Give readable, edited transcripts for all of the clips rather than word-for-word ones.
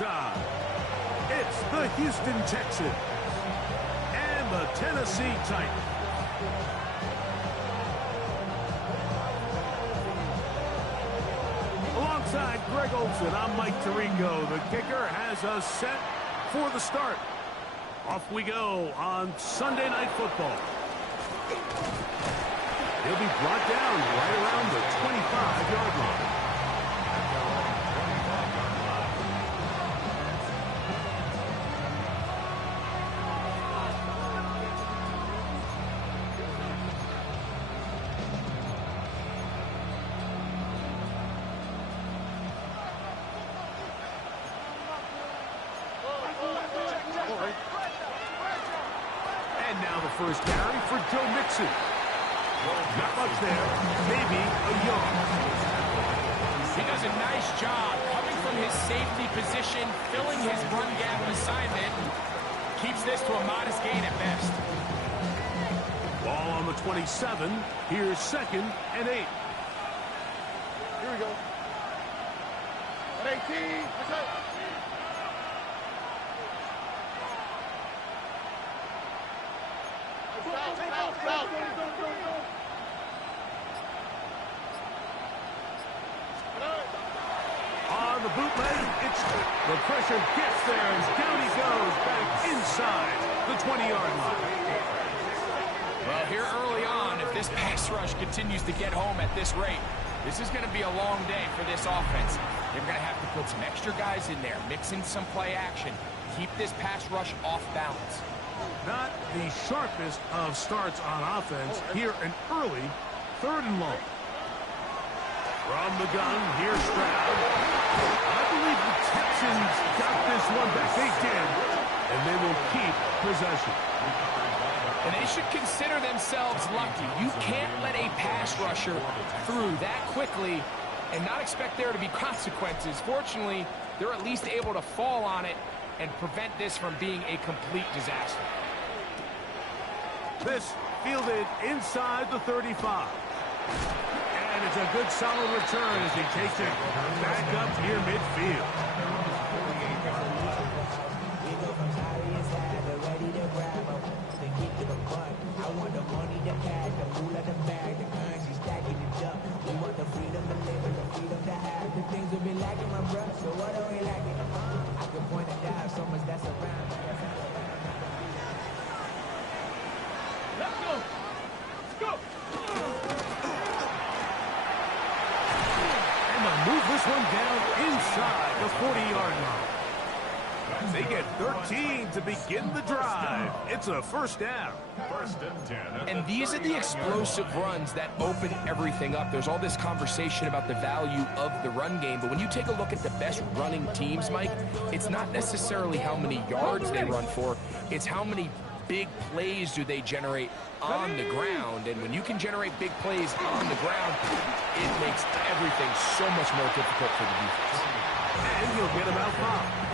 time. It's the Houston Texans and the Tennessee Titans. Alongside Greg Olsen, I'm Mike Tirico. The kicker has us set for the start. Off we go on Sunday Night Football. He'll be brought down right around the 25-yard line. And now the first carry for Joe Mixon. Not much there, maybe a yard. He does a nice job coming from his safety position, filling his run gap assignment. Keeps this to a modest gain at best. Ball on the 27. Here's 2nd and 8. Here we go. At 18. Let's go. On the bootleg, the pressure gets there as down he goes back inside the 20-yard line. Well, here early on, if this pass rush continues to get home at this rate, this is going to be a long day for this offense. They're going to have to put some extra guys in there, mix in some play action, keep this pass rush off balance. Not the sharpest of starts on offense. Here an early 3rd and long. From the gun, here's Stroud. I believe the Texans got this one back. They did, and they will keep possession. And they should consider themselves lucky. You can't let a pass rusher through that quickly and not expect there to be consequences. Fortunately, they're at least able to fall on it and prevent this from being a complete disaster. This fielded inside the 35. And it's a good solid return as he takes it back up near midfield. Let's go. Let's go. And they'll move this one down inside the 40-yard line. They get 13 to begin the drive. It's a first down. 1st and 10. And these are the explosive runs that open everything up. There's all this conversation about the value of the run game, but when you take a look at the best running teams, Mike, it's not necessarily how many yards they run for, it's how many big plays do they generate on the ground. And when you can generate big plays on the ground, it makes everything so much more difficult for the defense. And he'll get about 5.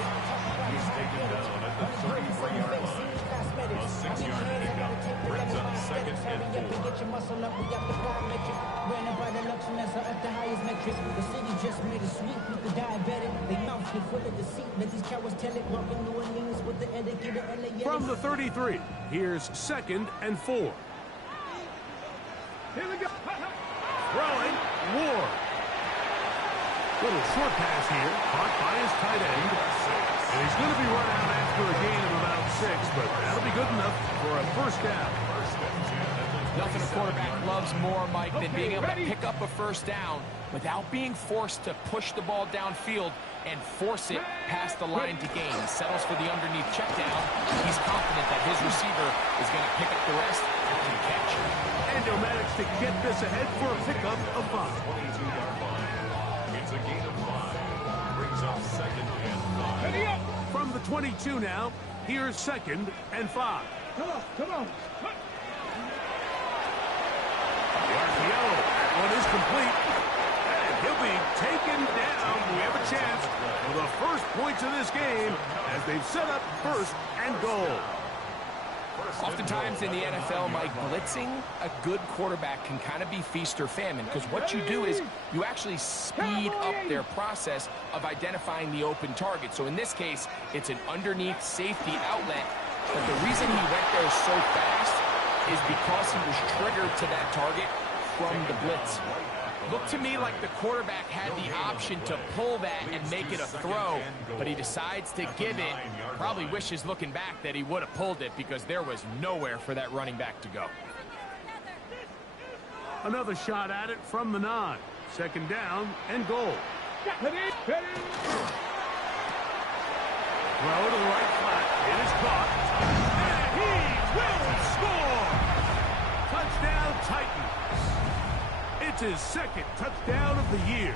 He's taken down at the 33-yard line. A 6-yard pickup brings up 2nd and 4. From the 33, here's 2nd and 4. Here we go. Throwing, Ward. Little short pass here, caught by his tight end. And he's going to be run out after a gain of about 6, but that'll be good enough for a first down. Nothing a quarterback loves more, Mike, than being able to pick up a first down without being forced to push the ball downfield and force it past the line to gain. He settles for the underneath check down. He's confident that his receiver is going to pick up the rest after the catch. And he'll manage to get this ahead for a pickup of 5. 22-yard line. It's a gain of 5. Brings up 2nd and 5. From the 22 now, here's 2nd and 5. Come on, come on. The RPO, that one is complete. And he'll be taken down. We have a chance for the first points of this game as they've set up 1st and goal. Oftentimes in the NFL, Mike, blitzing a good quarterback can kind of be feast or famine, because what you do is you actually speed up their process of identifying the open target. So in this case, it's an underneath safety outlet, but the reason he went there so fast is because he was triggered to that target from the blitz. Looked to me like the quarterback had the option to pull that and make it a throw, but he decides to give it. Probably wishes looking back that he would have pulled it, because there was nowhere for that running back to go. Another shot at it from the 9. Second down and goal. Throw to the right flat. It is caught. And he will score! Touchdown Titans. It's his second touchdown of the year.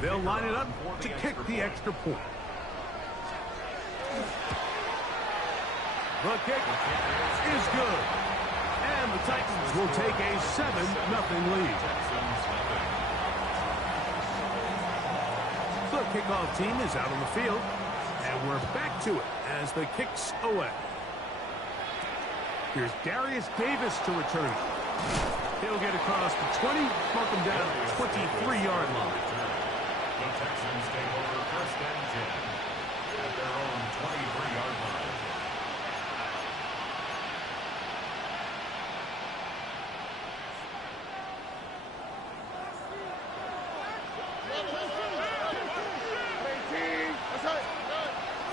They'll line it up to kick the extra point. The kick is good. And the Titans will take a 7-0 lead. The kickoff team is out on the field. And we're back to it as the kick's away. Here's Darius Davis to return it. He'll get across the 20, mark him down at the 23-yard line. The Texans take over first and 10 at their own 23-yard line.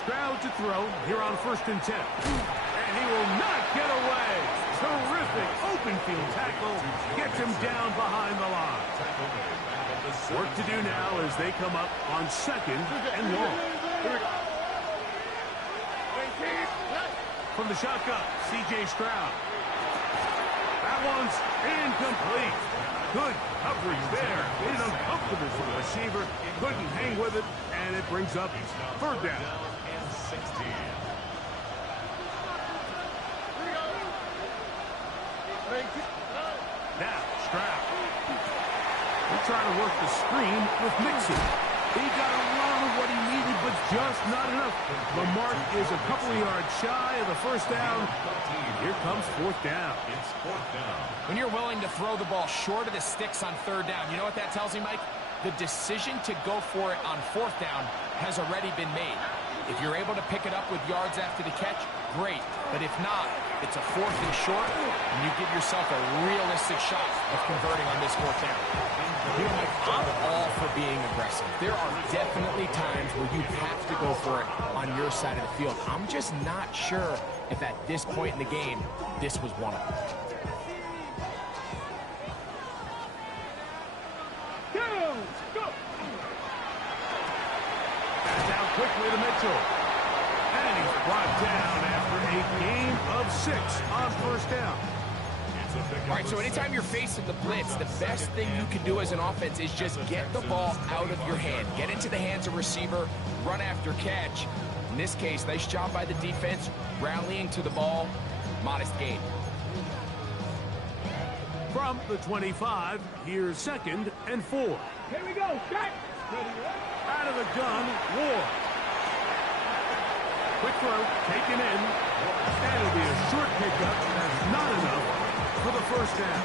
Stroud to throw here on first and 10. And he will not get away. Terrific open field tackle. Gets him down behind the line. Work to do now as they come up on second and long. From the shotgun, C.J. Stroud. That one's incomplete. Good coverage there. It is uncomfortable for the receiver. Couldn't hang with it, and it brings up third down. Now, Stroud. He's trying to work the screen with Mixon. He got a lot of what he needed, but just not enough. The mark is a couple of yards shy of the first down. Here comes fourth down. It's fourth down. When you're willing to throw the ball short of the sticks on third down, you know what that tells me, Mike? The decision to go for it on fourth down has already been made. If you're able to pick it up with yards after the catch, great. But if not, it's a fourth and short, and you give yourself a realistic shot of converting on this fourth down. I'm all for being aggressive. There are definitely times where you have to go for it on your side of the field. I'm just not sure if at this point in the game, this was one of them. Down quickly to Mitchell. And he's brought down after a gain of 6 on first down. All right, so anytime you're facing the blitz, the best thing you can do as an offense is just get the ball out of your hand. Get into the hands of receiver, run after catch. In this case, nice job by the defense, rallying to the ball, modest gain. From the 25, here's second and 4. Here we go, strike. Out of the gun, Ward. Quick throw, taken in. And it'll be a short pickup. That's not enough for the first down.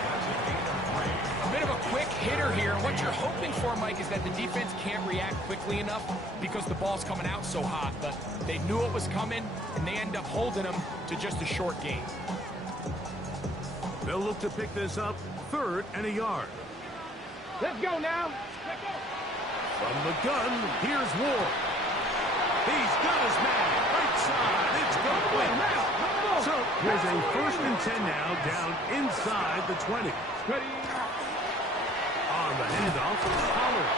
A bit of a quick hitter here. What you're hoping for, Mike, is that the defense can't react quickly enough because the ball's coming out so hot. But they knew it was coming, and they end up holding them to just a short gain. They'll look to pick this up, third and a yard. Let's go now. Let's go. From the gun, here's Ward. He's got his man. Right side. It's complete. So here's a first and 10 now, down inside the 20. Ready. On the handoff, Pollard.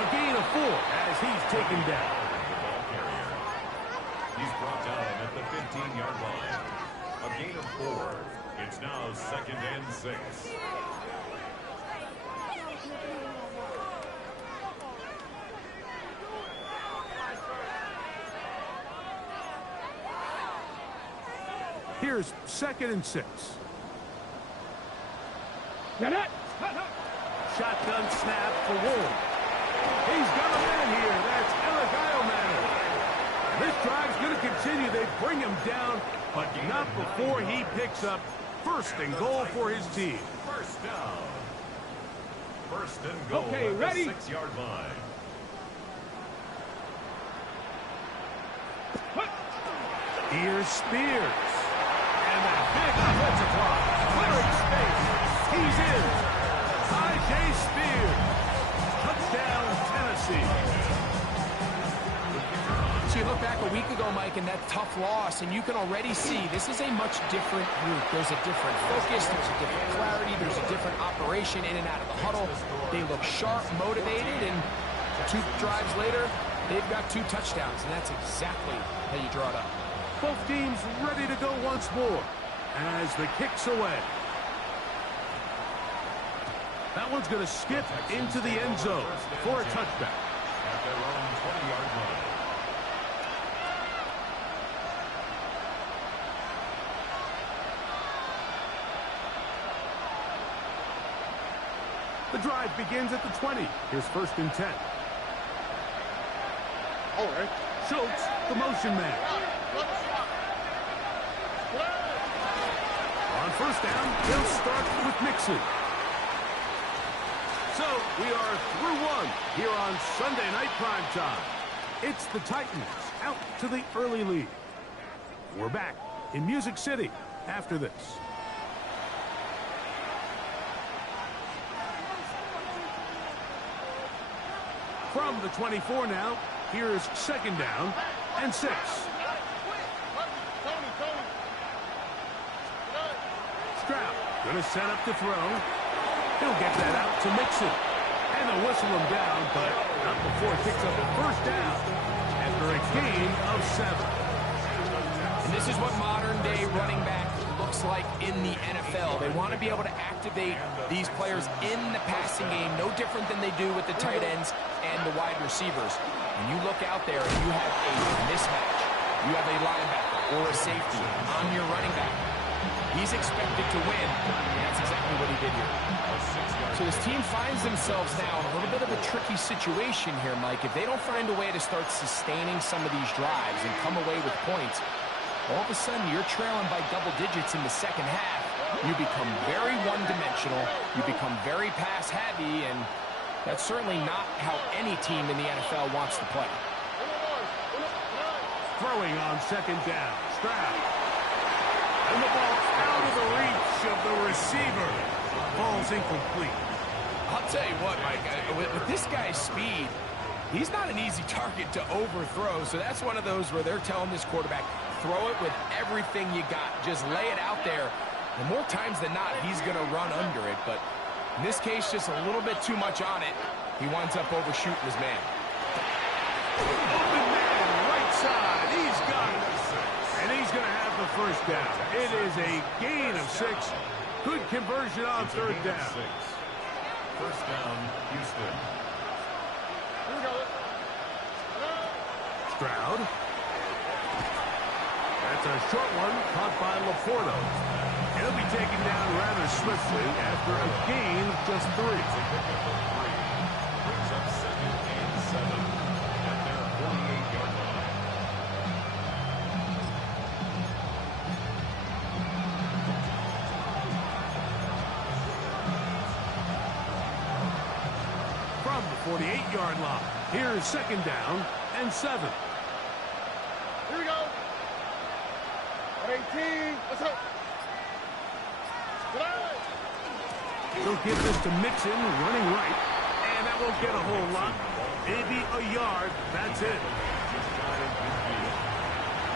A gain of 4 as he's taken down. He's brought down at the 15-yard line. A gain of 4. It's now second and 6. Here's second and 6. Shotgun snap for Ward. He's got a man here. That's Eric Eilman. This drive's going to continue. continue. They bring him down, but not before he picks up first and goal for his team. First down. First and goal Okay, at ready? the 6-yard line. Here's Spears. And that big offensive line. Clearing space. He's in. I.J. Spears. Touchdown, Tennessee. So you look back a week ago, Mike, and that tough loss, and you can already see this is a much different group. There's a different focus, there's a different clarity, there's a different operation in and out of the huddle. They look sharp, motivated, and 2 drives later, they've got 2 touchdowns, and that's exactly how you draw it up. Both teams ready to go once more as the kick's away. That one's going to skip into the end zone for a touchback. At their own 20-yard line. The drive begins at the 20. Here's first and 10. All right. Schultz, the motion man. On first down, they'll start with Mixon. So we are through one here on Sunday Night Prime Time. It's the Titans out to the early lead. We're back in Music City after this. From the 24 now, here's second down and 6. Stroud gonna set up to throw. He'll get that out to Mixon. And they'll whistle him down, but not before it picks up a first down after a gain of 7. And this is what modern-day running back looks like in the NFL. They want to be able to activate these players in the passing game, no different than they do with the tight ends and the wide receivers. When you look out there and you have a mismatch, you have a linebacker or a safety on your running back, he's expected to win, and that's exactly what he did here. So this team finds themselves now in a little bit of a tricky situation here, Mike. If they don't find a way to start sustaining some of these drives and come away with points, all of a sudden you're trailing by double digits in the second half. You become very one-dimensional. You become very pass-heavy, and that's certainly not how any team in the NFL wants to play. Throwing on second down. Stroud. And the ball out of the reach of the receiver. Ball's incomplete. I'll tell you what, Mike, with this guy's speed, he's not an easy target to overthrow. So that's one of those where they're telling this quarterback, throw it with everything you got. Just lay it out there. And more times than not, he's going to run under it. But in this case, just a little bit too much on it. He winds up overshooting his man. Open man, right side. He's got it. And he's going to have the first down. It is a gain of 6. Good conversion on third down. First down, Houston. Stroud. That's a short one caught by Laporta. He'll be taken down rather swiftly after a gain of just 3. Brings up second and 7 at their 48-yard line. From the 48-yard line, here's second down and 7. Here we go. 18. Let's go. They'll give this to Mixon, running right. And that won't get a whole lot. Maybe a yard. That's it. Just shy of midfield.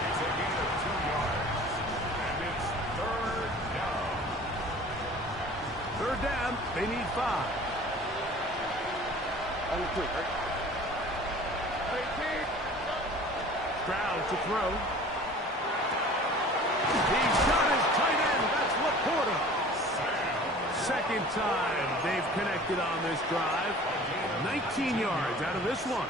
It's a gain of 2 yards. And it's third down. Third down, they need 5. On the quick, right? 18. Stroud to throw. He's got his tight end. That's Laporta. Second time they've connected on this drive. 19 yards out of this one.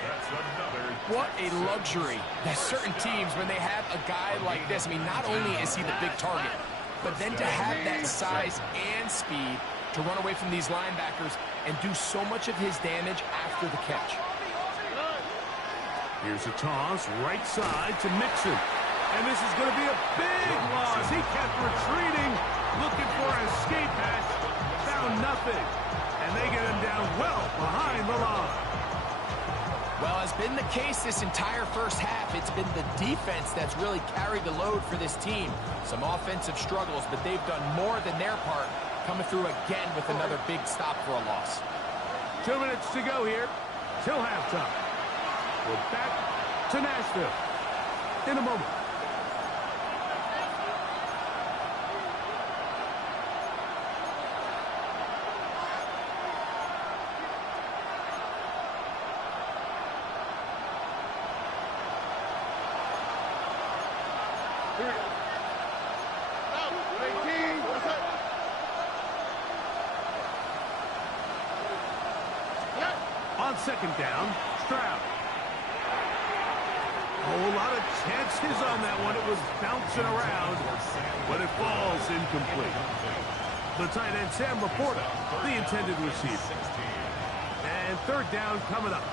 That's another. What a luxury that certain teams, when they have a guy like this, I mean, not only is he the big target, but then to have that size and speed to run away from these linebackers and do so much of his damage after the catch. Here's a toss, right side to Mixon. And this is going to be a big loss. He kept retreating, looking for an escape hatch. Found nothing. And they get him down well behind the line. Well, as been the case this entire first half, it's been the defense that's really carried the load for this team. Some offensive struggles, but they've done more than their part, coming through again with another big stop for a loss. 2 minutes to go here till halftime. We're back to Nashville in a moment. On second down, Stroud. Oh, a lot of chances on that one. It was bouncing around, but it falls incomplete. The tight end, Sam Laporta, the intended receiver. And third down coming up.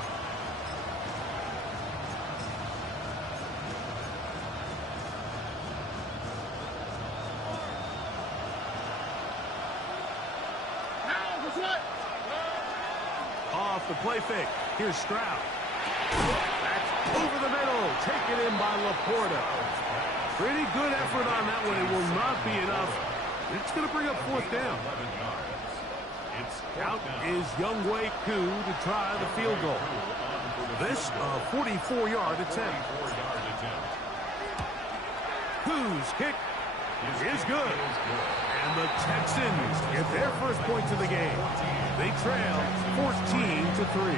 Off the play fake. Here's Stroud. That's over the middle. Taken in by Laporta. Pretty good effort on that one. It will not be enough. It's going to bring up fourth down. Out is Younghoe Koo to try the field goal. This a 44-yard attempt. Koo's kick is good. And the Texans get their first points of the game. They trail 14-3.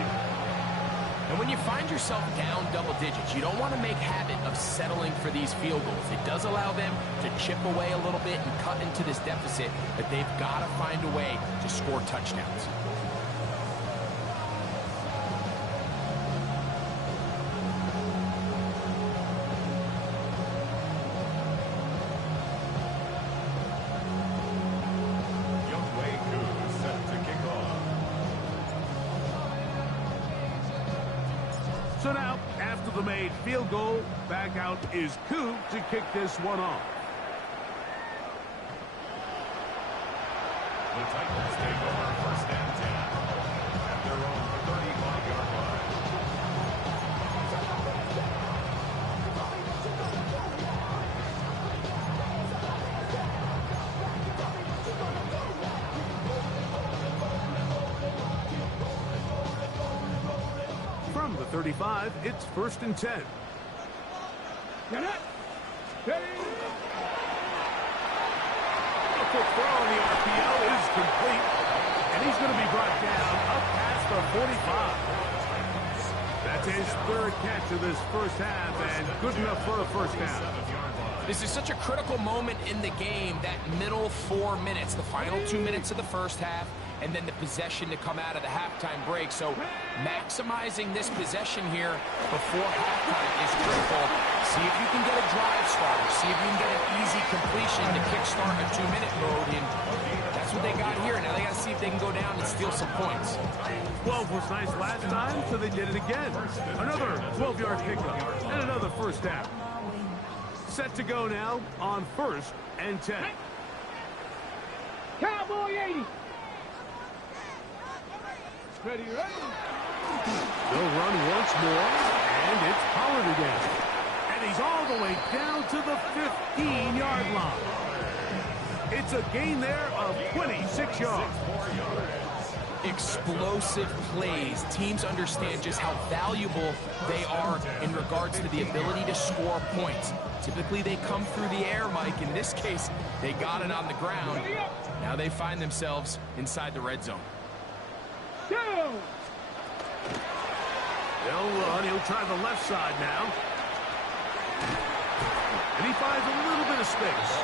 And when you find yourself down double digits, you don't want to make habit of settling for these field goals. It does allow them to chip away a little bit and cut into this deficit, but they've got to find a way to score touchdowns. So now, after the made field goal, back out is Koo to kick this one off. The Titans take over first and 10 at their own 35-yard line. From the 35, it's first and 10. A quick throw on the RPO is complete, and he's going to be brought down up past the 45. That's his third catch of this first half, and good enough for a first down. This is such a critical moment in the game, that middle 4 minutes, the final 2 minutes of the first half, and then the possession to come out of the halftime break. So maximizing this possession here before halftime is critical. See if you can get a drive starter. See if you can get an easy completion to kickstart a 2-minute mode. And that's what they got here. Now they got to see if they can go down and steal some points. 12 was nice last time, so they did it again. Another 12-yard pickup and another first down. Set to go now on first and 10. Cowboy 80. Ready, ready. They'll run once more, and it's Pollard again. And he's all the way down to the 15-yard line. It's a gain there of 26 yards. Explosive plays. Teams understand just how valuable they are in regards to the ability to score points. Typically, they come through the air, Mike. In this case, they got it on the ground. Now they find themselves inside the red zone. They'll run. He'll try the left side now. And he finds a little bit of space.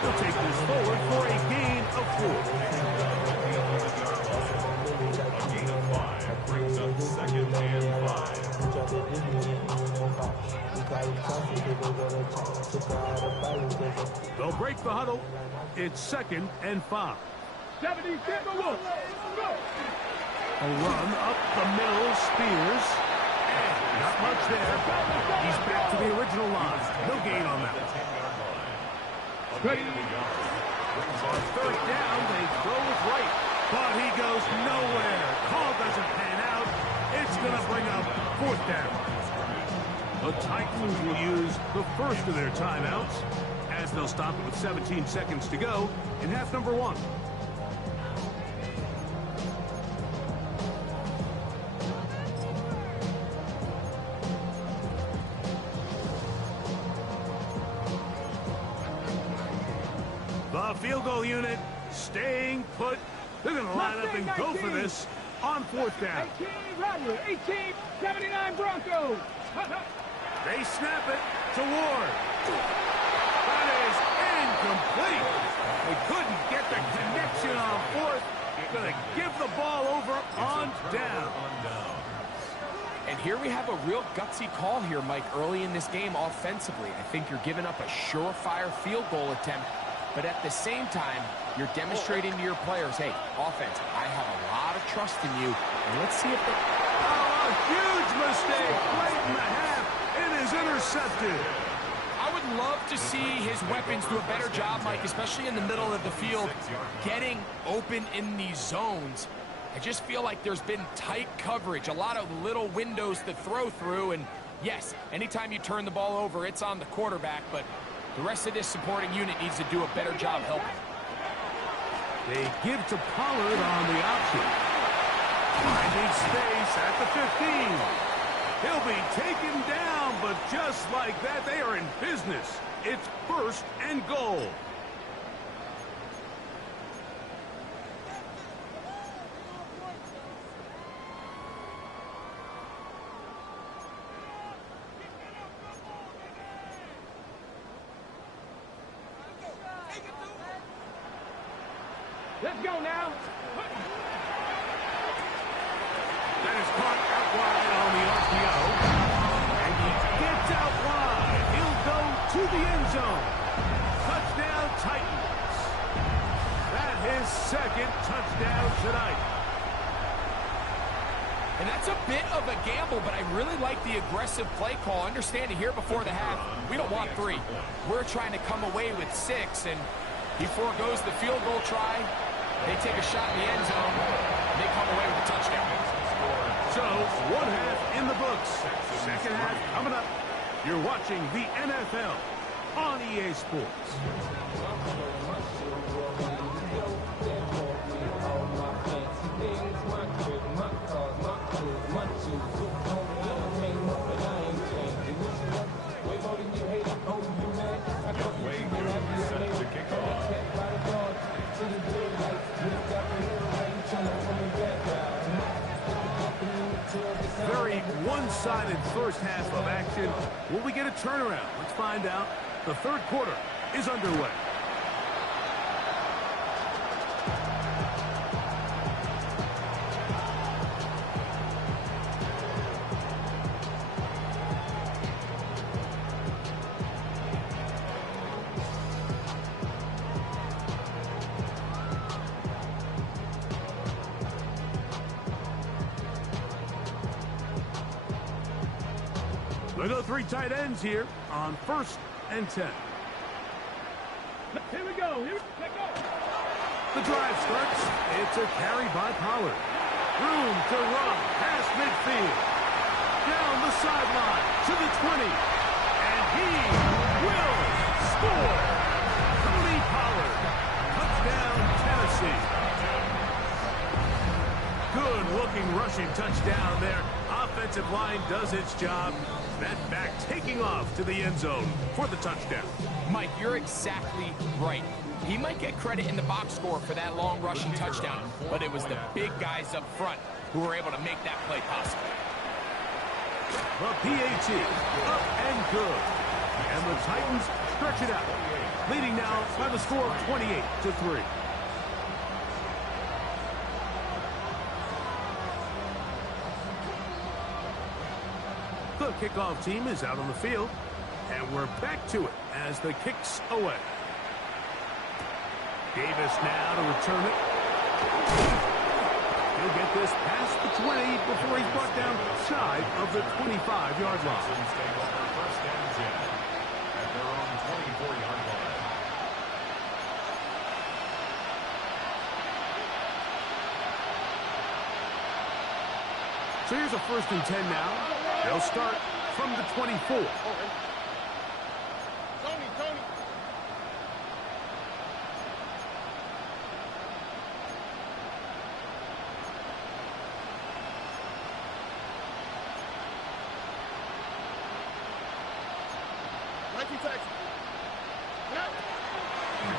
He'll take this forward for a gain of 4. A gain of 5 brings up second and 5. They'll break the huddle. It's second and 5. 70, go. A run up the middle, Spears. And not much there. He's back to the original line. No gain on that one. On third down, they throw it right. But he goes nowhere. Call doesn't pan out. It's going to bring up fourth down. The Titans will use the first of their timeouts as they'll stop it with 17 seconds to go in half number one. The field goal unit staying put. They're going to line up and go for this on fourth down. 18, Roger. 18, 79 Broncos. They snap it to Ward. That is incomplete. They couldn't get the connection on fourth. Going to give the ball over on down. And here we have a real gutsy call here, Mike, early in this game offensively. I think you're giving up a surefire field goal attempt, but at the same time, you're demonstrating to your players, hey, offense, I have a lot of trust in you, and let's see if they... Oh, a huge mistake late in the half. It is intercepted. I would love to see his weapons do a better job, Mike, especially in the middle of the field, getting open in these zones. I just feel like there's been tight coverage, a lot of little windows to throw through, and yes, anytime you turn the ball over, it's on the quarterback, but the rest of this supporting unit needs to do a better job helping. They give to Pollard on the option. Finding space at the 15. He'll be taken down, but just like that, they are in business. It's first and goal. Let's go now. That is caught out wide on the RPO. And he gets out wide. He'll go to the end zone. Touchdown, Titans. That his second touchdown tonight. And that's a bit of a gamble, but I really like the aggressive play call. Understanding here before the half, we don't want 3. We're trying to come away with 6, and he forgoes the field goal try. They take a shot in the end zone. And they come away with a touchdown. So, one half in the books. Second half coming up. You're watching the NFL on EA Sports. Very one-sided first half of action. Will we get a turnaround? Let's find out. The third quarter is underway. They go 3 tight ends here on 1st and 10. Here we go. Let's go. The drive starts. It's a carry by Pollard. Room to run past midfield. Down the sideline to the 20. And he will score. Tony Pollard. Touchdown, Tennessee. Good-looking rushing touchdown there. Offensive line does its job. That back taking off to the end zone for the touchdown. Mike, you're exactly right. He might get credit in the box score for that long rushing touchdown, but it was the big guys up front who were able to make that play possible. The PAT up and good. And the Titans stretch it out, leading now by the score of 28-3. The kickoff team is out on the field, and we're back to it as the kick's away. Davis now to return it. He'll get this past the 20 before he's brought down side of the 25-yard line. Texans take over first and 10 at their own 24-yard line. So here's a first and 10 now. They'll start from the 24. Tony.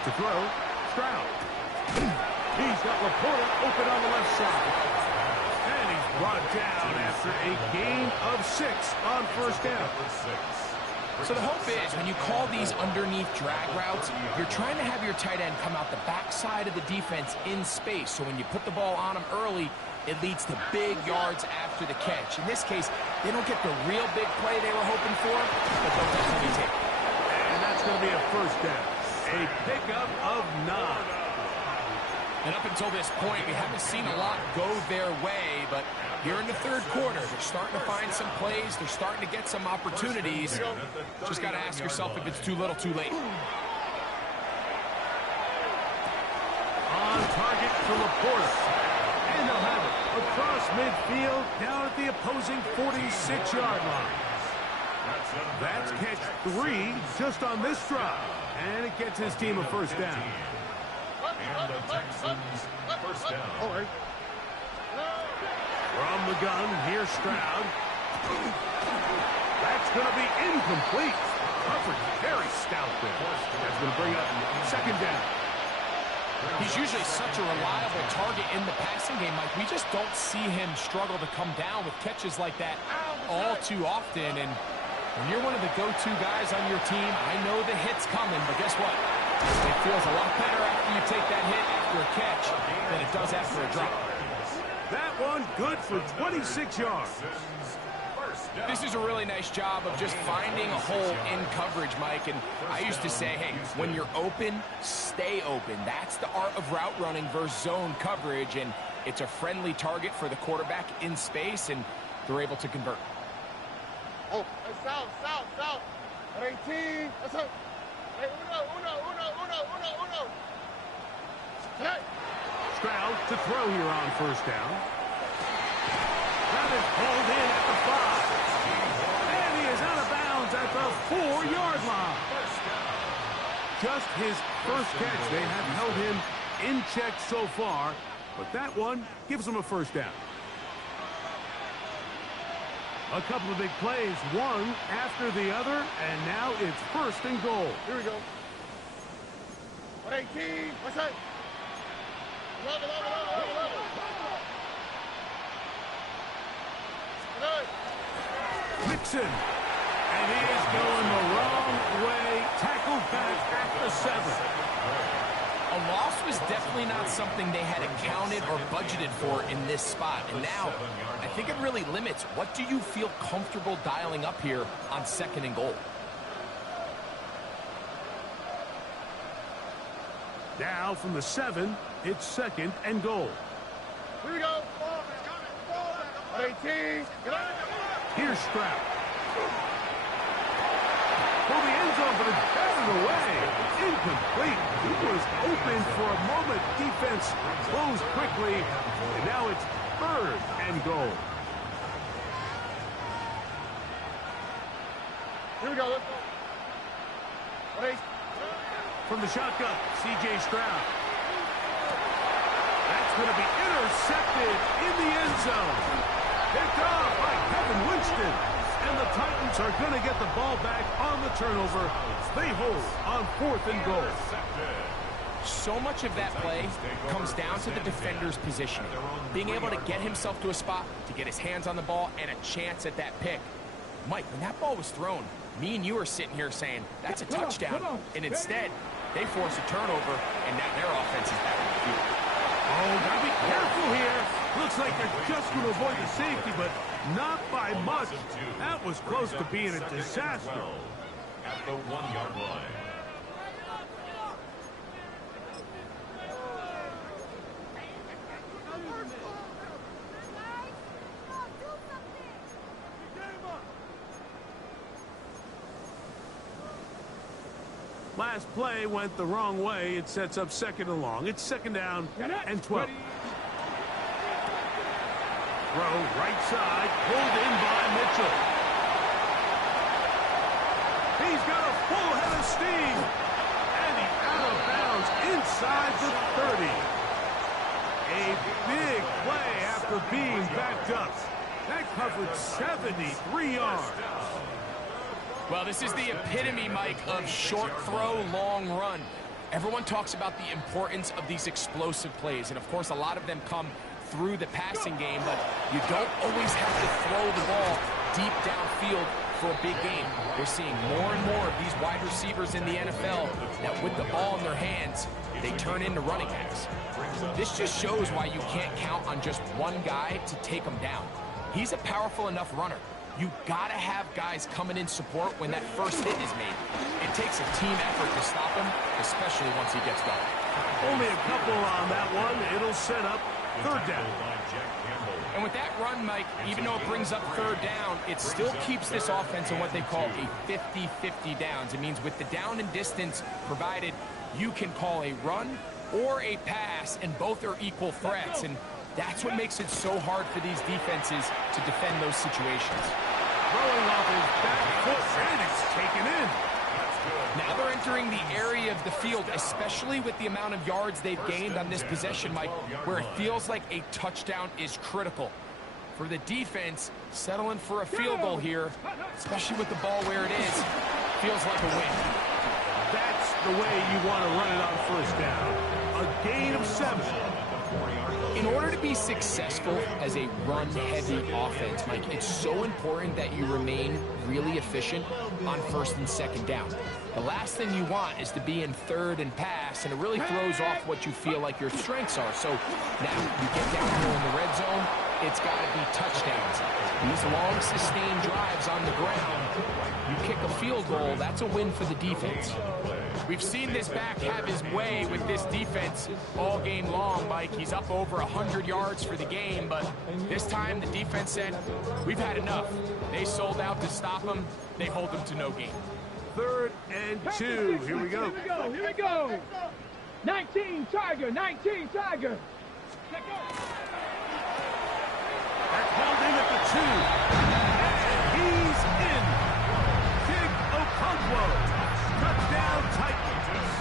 To throw, Stroud. He's got Laporta open on the left side. And he's brought down after a gain of 6 on first down. So the hope is when you call these underneath drag routes, you're trying to have your tight end come out the backside of the defense in space. So when you put the ball on him early, it leads to big yards after the catch. In this case, they don't get the real big play they were hoping for, but they'll definitely take it. And that's going to be a first down. A pickup of 9. And up until this point, we haven't seen a lot go their way, but here in the third quarter, they're starting to find some plays. They're starting to get some opportunities. Just got to ask yourself if it's too little, too late. On target to Laporta. And they'll have it across midfield down at the opposing 46-yard line. That's catch 3 just on this drive. And it gets his team a first down. And the Texans first down. From the gun, here's Stroud. That's going to be incomplete. Coverage very stout there. That's going to bring up second down. He's usually such a reliable target in the passing game, Mike. We just don't see him struggle to come down with catches like that all too often. And when you're one of the go-to guys on your team, I know the hit's coming, but guess what? It feels a lot better after you take that hit after a catch than it does after a drop. That one good for 26 yards. This is a really nice job of just finding a hole in coverage, Mike. And I used to say, hey, when you're open, stay open. That's the art of route running versus zone coverage. And it's a friendly target for the quarterback in space, and they're able to convert. Oh, hey, south. 18. That's it. Hey, uno. Hey. Stroud to throw here on first down. That is pulled in at the 5. And he is out of bounds at the 4-yard line. Just his first catch. They have held him in check so far, but that one gives him a first down. A couple of big plays, one after the other, and now it's first and goal. Here we go. 18. What's that? 11. Mixon, and he is going the wrong way. Tackled back at the 7. A loss was definitely not something they had accounted or budgeted for in this spot. And now, I think it really limits what do you feel comfortable dialing up here on second and goal. Now from the 7, it's second and goal. Here we go. 18. Here's Stroud. For the end zone, but it's batted away. Incomplete. He was open for a moment. Defense closed quickly. And now it's third and goal. Here we go. Let's go. 18. From the shotgun, C.J. Stroud. That's going to be intercepted in the end zone. Picked off by Kevin Winston. And the Titans are going to get the ball back on the turnover. They hold on 4th and goal. So much of that play comes down to the defender's positioning. Being able to get himself to a spot, to get his hands on the ball, and a chance at that pick. Mike, when that ball was thrown, me and you are sitting here saying, that's a touchdown. And instead, they force a turnover, and now their offense is back on the field. Oh, gotta be careful here. Looks like they're just going to avoid the safety, but not by much. That was close to being a disaster. At the 1-yard line. Last play went the wrong way. It sets up second and long. It's second down and 12. Throw right side, pulled in by Mitchell. He's got a full head of steam. And he's out of bounds inside the 30. A big play after being backed up. That covered 73 yards. Well, this is the epitome, Mike, of short throw, long run. Everyone talks about the importance of these explosive plays, and of course a lot of them come through the passing game, but you don't always have to throw the ball deep downfield for a big game. We're seeing more and more of these wide receivers in the NFL that with the ball in their hands, they turn into running backs. This just shows why you can't count on just one guy to take them down. He's a powerful enough runner. You gotta have guys coming in support when that first hit is made. It takes a team effort to stop him, especially once he gets going. Only a couple on that one. It'll set up third down. And with that run, Mike, even though it brings up third down, it still keeps this offense in what they call a 50-50 downs. It means with the down and distance provided, you can call a run or a pass, and both are equal threats. And that's what makes it so hard for these defenses to defend those situations. Throwing off his back foot, and it's taken in. Now they're entering the area of the field, especially with the amount of yards they've gained on this possession, Mike, where it feels like a touchdown is critical. For the defense, settling for a field goal here, especially with the ball where it is, feels like a win. That's the way you want to run it on first down. A gain of 7. In order to be successful as a run-heavy offense, Mike, it's so important that you remain really efficient on first and second down. The last thing you want is to be in third and pass, and it really throws off what you feel like your strengths are. So now you get down here in the red zone, it's got to be touchdowns. These long, sustained drives on the ground, you kick a field goal, that's a win for the defense. We've seen this back have his way with this defense all game long, Mike. He's up over 100 yards for the game, but this time the defense said, we've had enough. They sold out to stop him. They hold him to no gain. 3rd and 2. Here we go. Here we go. 19 Tiger, 19 Tiger. That's holding at the 2. And he's in. Big Okonkwo. Touchdown Titans.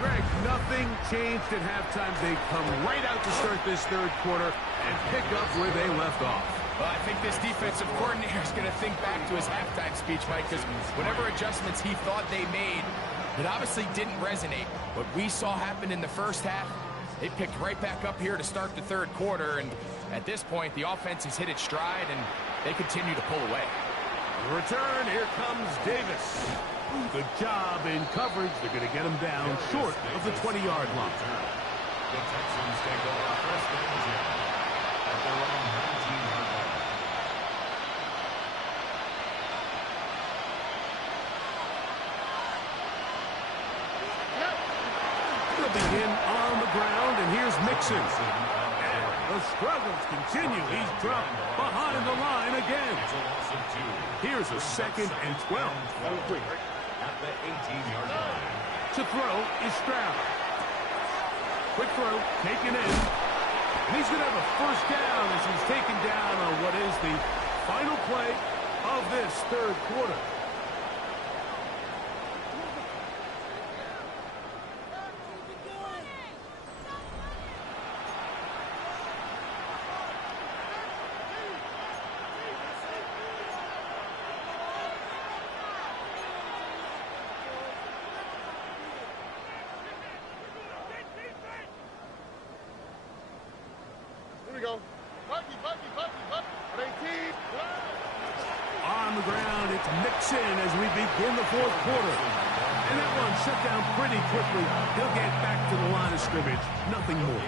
Greg, nothing changed at halftime. They come right out to start this third quarter and pick up where they left off. Well, I think this defensive coordinator is going to think back to his halftime speech, Mike, because whatever adjustments he thought they made, it obviously didn't resonate. What we saw happen in the first half, they picked right back up here to start the third quarter, and at this point, the offense has hit its stride, and they continue to pull away. Return, here comes Davis. Good job in coverage. They're going to get him down short of the 20-yard line. The Texans take over first and 10 at their own 19-yard line. They'll begin on the ground, and here's Mixon. And the struggles continue. He's dropped behind the line again. Here's a 2nd and 12. At the 18-yard line. To throw is Stroud. Quick throw, taken in. And he's going to have a first down as he's taken down on what is the final play of this third quarter. On the ground, it's Mixon as we begin the fourth quarter. And that one shut down pretty quickly. He'll get back to the line of scrimmage. Nothing more.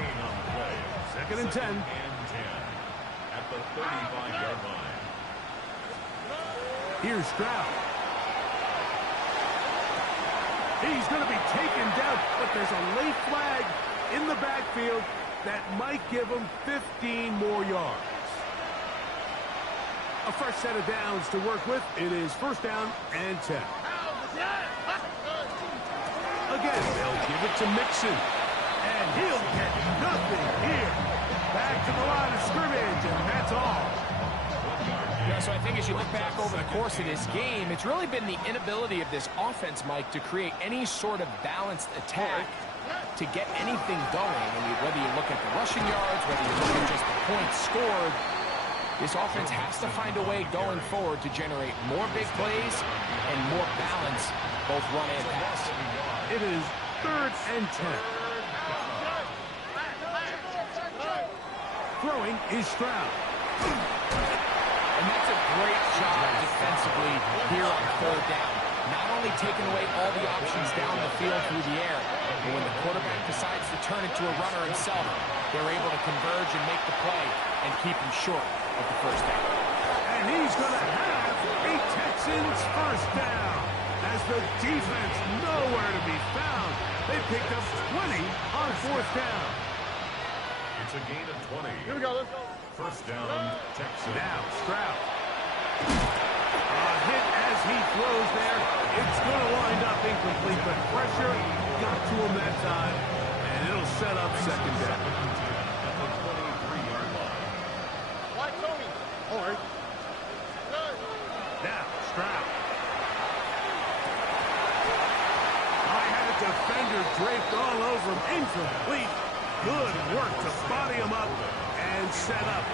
2nd and 10. At the 35-yard line. Here's Stroud. He's going to be taken down, but there's a late flag in the backfield that might give him 15 more yards. A fresh set of downs to work with. It is first down and 10. Again, they'll give it to Mixon. And he'll get nothing here. Back to the line of scrimmage, and that's all. Yeah, so I think as you look back over the course of this game, it's really been the inability of this offense, Mike, to create any sort of balanced attack to get anything going. I mean, whether you look at the rushing yards, whether you look at just the points scored, this offense has to find a way going forward to generate more big plays and more balance, both run and pass. It is third and 10. Throwing is Stroud. And that's a great job defensively here on third down. Not only taking away all the options down the field through the air, but when the quarterback decides to turn into a runner himself, they're able to converge and make the play and keep him short of the first down. And he's going to have a Texans first down. As the defense nowhere to be found, they picked up 20 on fourth down. It's a gain of 20. Here we go, let's go. First down, Texans. Now, Stroud. A hit as he throws there. It's going to wind up incomplete, but pressure got to him that time, and it'll set up second down. At the 23-yard line. Why, Tony? All right. Now, Stroud. I had a defender draped all over him. Incomplete. Good work to body him up and set up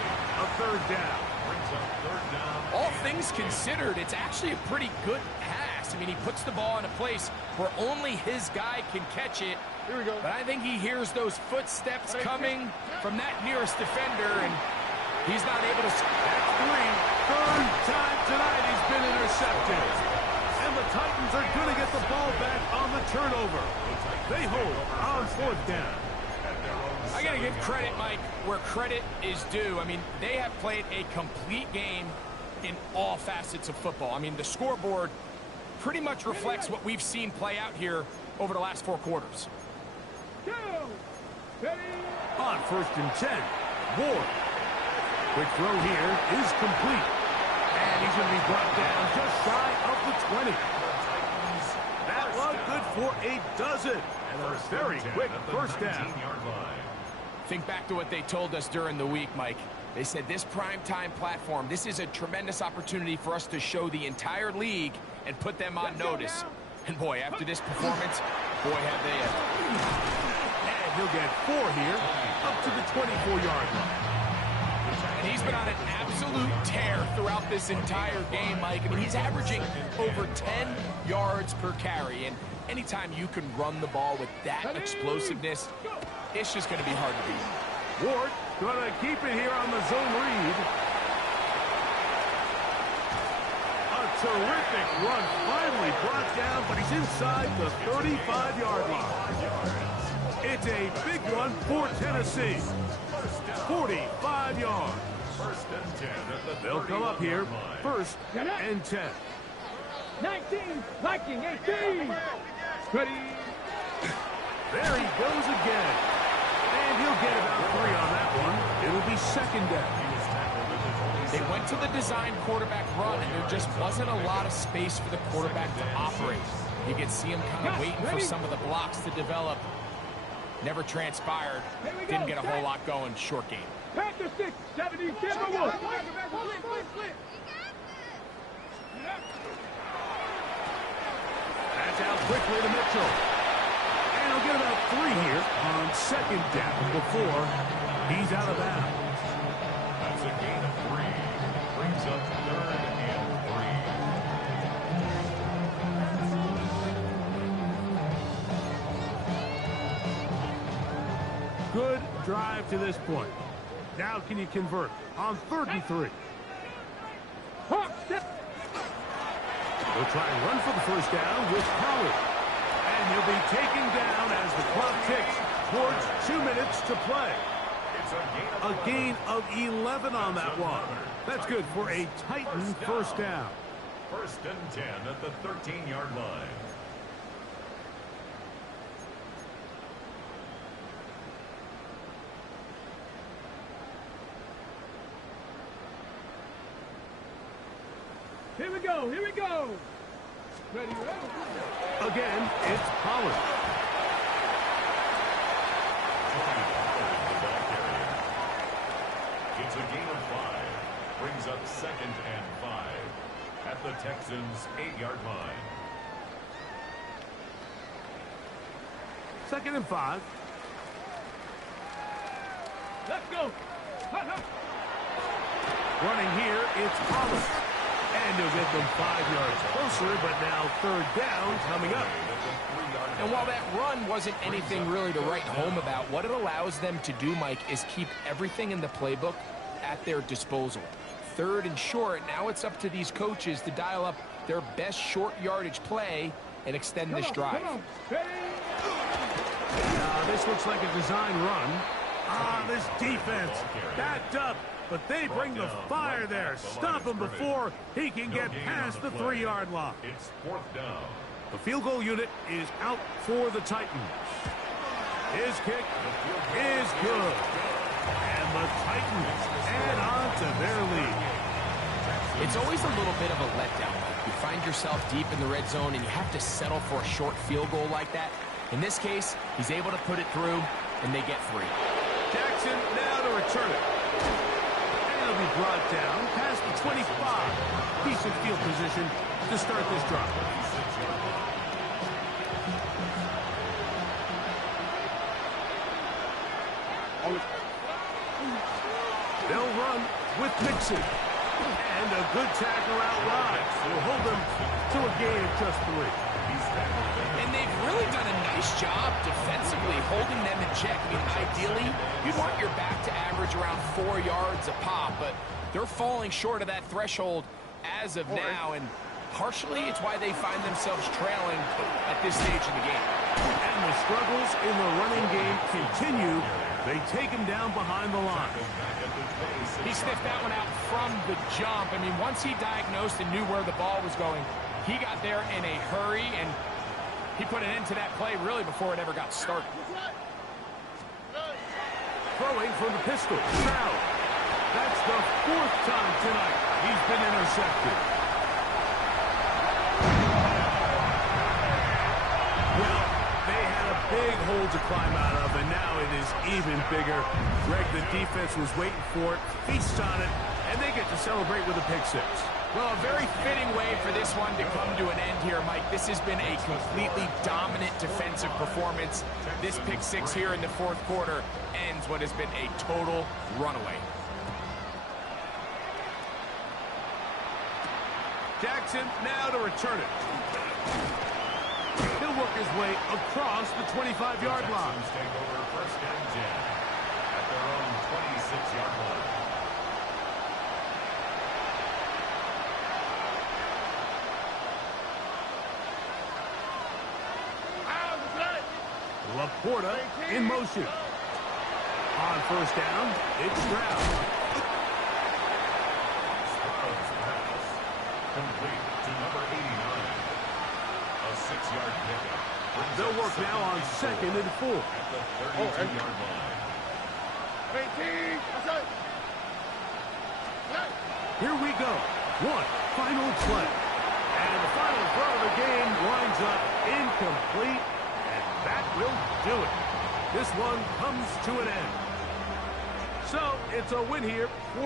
a third down. Brings up third down. All things considered, it's actually a pretty good pass. I mean, he puts the ball in a place where only his guy can catch it. Here we go. But I think he hears those footsteps coming from that nearest defender, and he's not able to... That's three. Third time tonight he's been intercepted. And the Titans are going to get the ball back on the turnover. They hold on fourth down. I got to give credit, Mike, where credit is due. I mean, they have played a complete game in all facets of football. I mean, the scoreboard pretty much reflects what we've seen play out here over the last 4 quarters. Two. Ready. On first and 10, Ward. Quick throw here is complete. And he's going to be brought down just shy of the 20. That one good for a dozen. And a very quick first down. Think back to what they told us during the week, Mike. They said this primetime platform, this is a tremendous opportunity for us to show the entire league and put them on notice. And boy, after this performance, boy, have they ever. And he'll get 4 here, up to the 24-yard line. And he's been on an absolute tear throughout this entire game, Mike. I mean, he's averaging over 10 yards per carry. And anytime you can run the ball with that explosiveness, it's just going to be hard to beat. Ward going to keep it here on the zone read. A terrific run, finally brought down, but he's inside the 35-yard line. It's a big one for Tennessee. 45 yards. First and 10 at the They'll come up here, first and 10. 19, Viking, 18. Ready. There he goes again. And he'll get about 3 on that one. It'll be second down. They went to the design quarterback run, and there just wasn't a lot of space for the quarterback to operate. You could see him kind of waiting for some of the blocks to develop. Never transpired. Didn't get a whole lot going. Short game. Panther 6, 70, Denver 1. That's out quickly to Mitchell. And he'll get about 3 here on second down before he's out of bounds. That's a gain of 3. Brings up third and 3. Good drive to this point. Now can you convert on 33? They'll try and run for the first down with Pollard. And he'll be taken down as the clock ticks towards 2 minutes to play. A gain of 11 on that one. That's good for a Titan first down. First and 10 at the 13-yard line. Here we go. Here we go. Ready, ready. Again, it's Pollard. It's a gain of 5. Brings up 2nd and 5 at the Texans' 8-yard line. 2nd and 5. Let's go. Hut, hut. Running here, it's Pollard. And he'll get them 5 yards closer, but now 3rd down coming up. And while that run wasn't anything really to write home about, what it allows them to do, Mike, is keep everything in the playbook at their disposal. 3rd and short, now it's up to these coaches to dial up their best short yardage play and extend this drive. Come on. Ready? This looks like a design run. This defense backed up, but they bring the fire there. Stop him before he can get past the 3-yard line. It's 4th down. The field goal unit is out for the Titans. His kick is good. And the Titans add on to their lead. It's always a little bit of a letdown. You find yourself deep in the red zone and you have to settle for a short field goal like that. In this case, he's able to put it through, and they get 3. Jackson now to return it. And it'll be brought down past the 25. Decent field position to start this drive. They'll run with Mixon. And a good tackle out wide. Will hold them to a gain of just 3. And they've really done a nice job defensively holding them in check. I mean, ideally, you'd want your back to average around 4 yards a pop, but they're falling short of that threshold as of now, and partially it's why they find themselves trailing at this stage in the game. And the struggles in the running game continue. They take him down behind the line. He sniffed that one out from the jump. I mean, once he diagnosed and knew where the ball was going, he got there in a hurry, and he put an end to that play really before it ever got started. Throwing from the pistol. Now, that's the 4th time tonight he's been intercepted. Well, they had a big hole to climb out of, and now it is even bigger. Greg, the defense was waiting for it, feasts on it, and they get to celebrate with a pick 6. Well, a very fitting way for this one to come to an end here, Mike. This has been a completely dominant defensive performance. This pick 6 here in the 4th quarter ends what has been a total runaway. Jackson now to return it. He'll work his way across the 25-yard line. Texans take over 1st and 10 at their own 26-yard line. Laporta in motion. On 1st down, it's Stroud. Stroud's pass complete to number 89. A 6-yard pickup. They'll work now on 2nd and 4. At the 32-yard line. Here we go. One final play. And the final throw of the game winds up incomplete. And that will do it. This one comes to an end. So it's a win here for